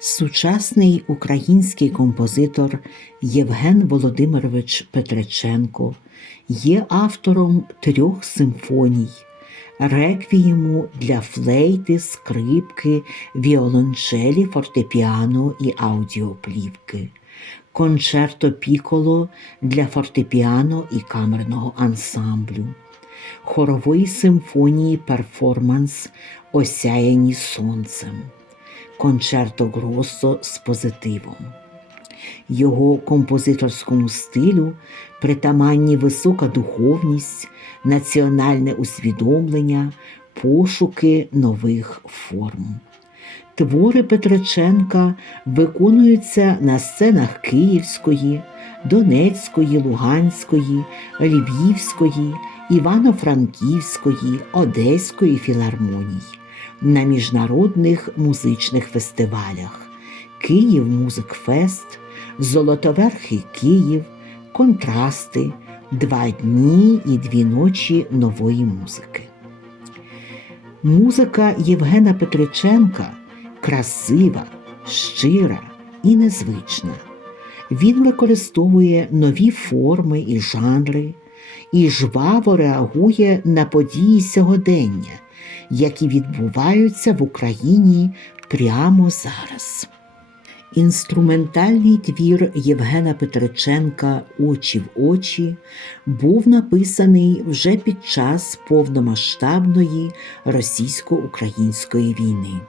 Сучасний український композитор Євген Володимирович Петриченко є автором трьох симфоній, реквієму для флейти, скрипки, віолончелі, фортепіано і аудіоплівки, концерто піколо для фортепіано і камерного ансамблю, хорової симфонії перформанс Осяяні сонцем концерто Гроссо з позитивом. Його композиторському стилю притаманні висока духовність, національне усвідомлення, пошуки нових форм. Твори Петриченка виконуються на сценах Київської, Донецької, Луганської, Львівської, Івано-Франківської, Одеської філармоній на міжнародних музичних фестивалях Київ Музик Фест, Золотоверхий Київ, Контрасти, Два дні і дві ночі нової музики. Музика Євгена Петриченка красива, щира і незвична. Він використовує нові форми і жанри і жваво реагує на події сьогодення які відбуваються в Україні прямо зараз. Інструментальний твір Євгена Петриченка Очі в очі був написаний вже під час повномасштабної російсько-української війни.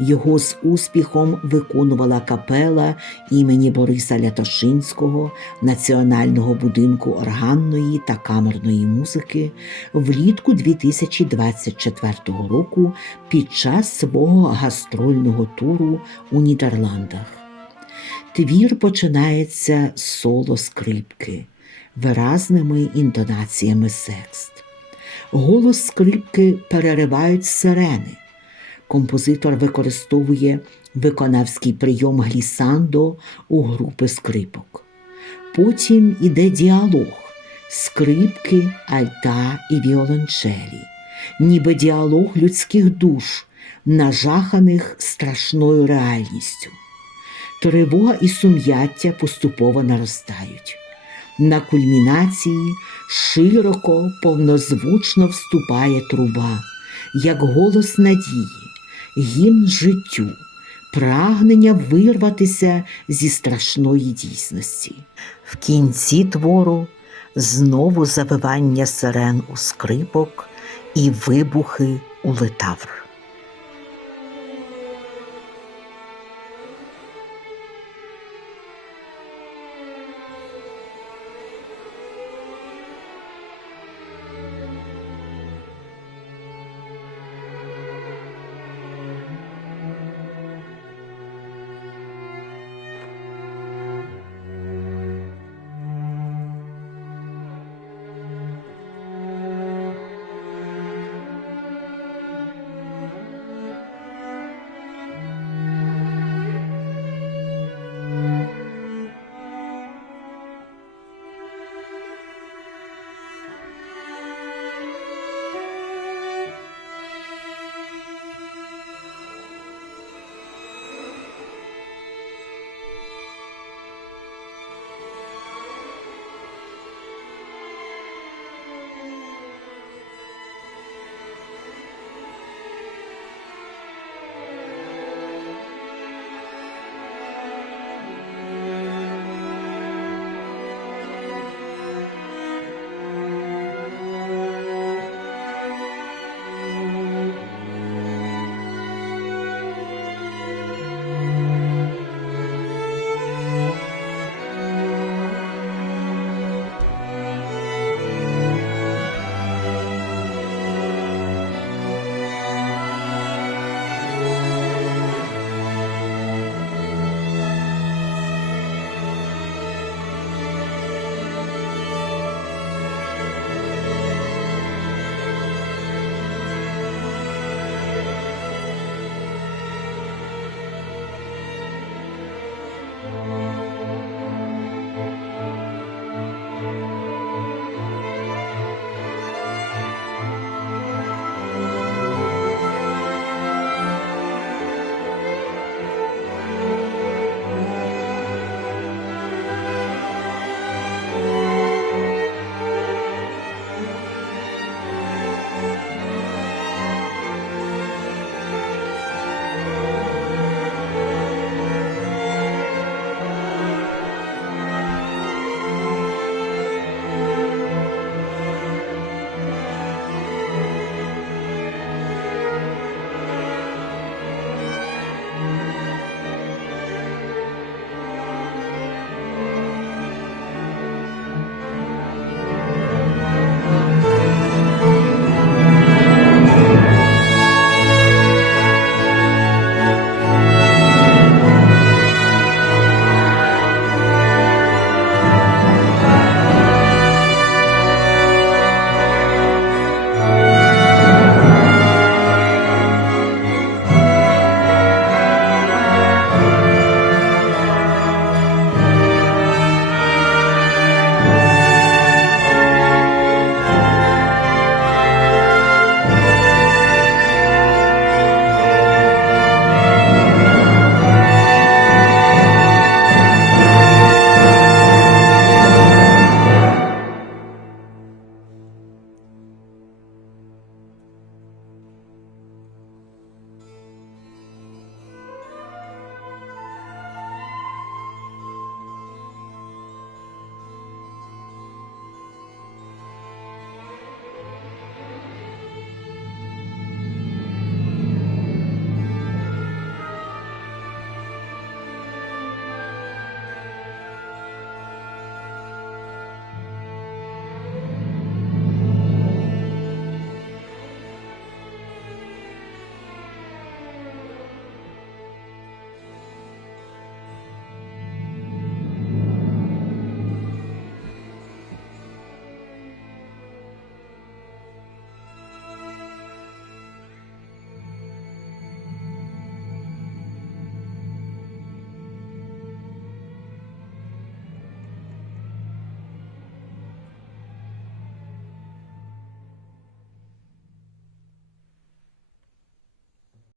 Його з успіхом виконувала капела імені Бориса Лятошинського Національного будинку органної та камерної музики влітку 2024 року під час свого гастрольного туру у Нідерландах. Твір починається з соло скрипки, виразними інтонаціями секст. Голос скрипки переривають сирени композитор використовує виконавський прийом глісандо у групи скрипок. Потім іде діалог скрипки, альта і віолончелі, ніби діалог людських душ, нажаханих страшною реальністю. Тривога і сум'яття поступово наростають. На кульмінації широко, повнозвучно вступає труба, як голос надії гімн життю, прагнення вирватися зі страшної дійсності. В кінці твору знову завивання сирен у скрипок і вибухи у литавр.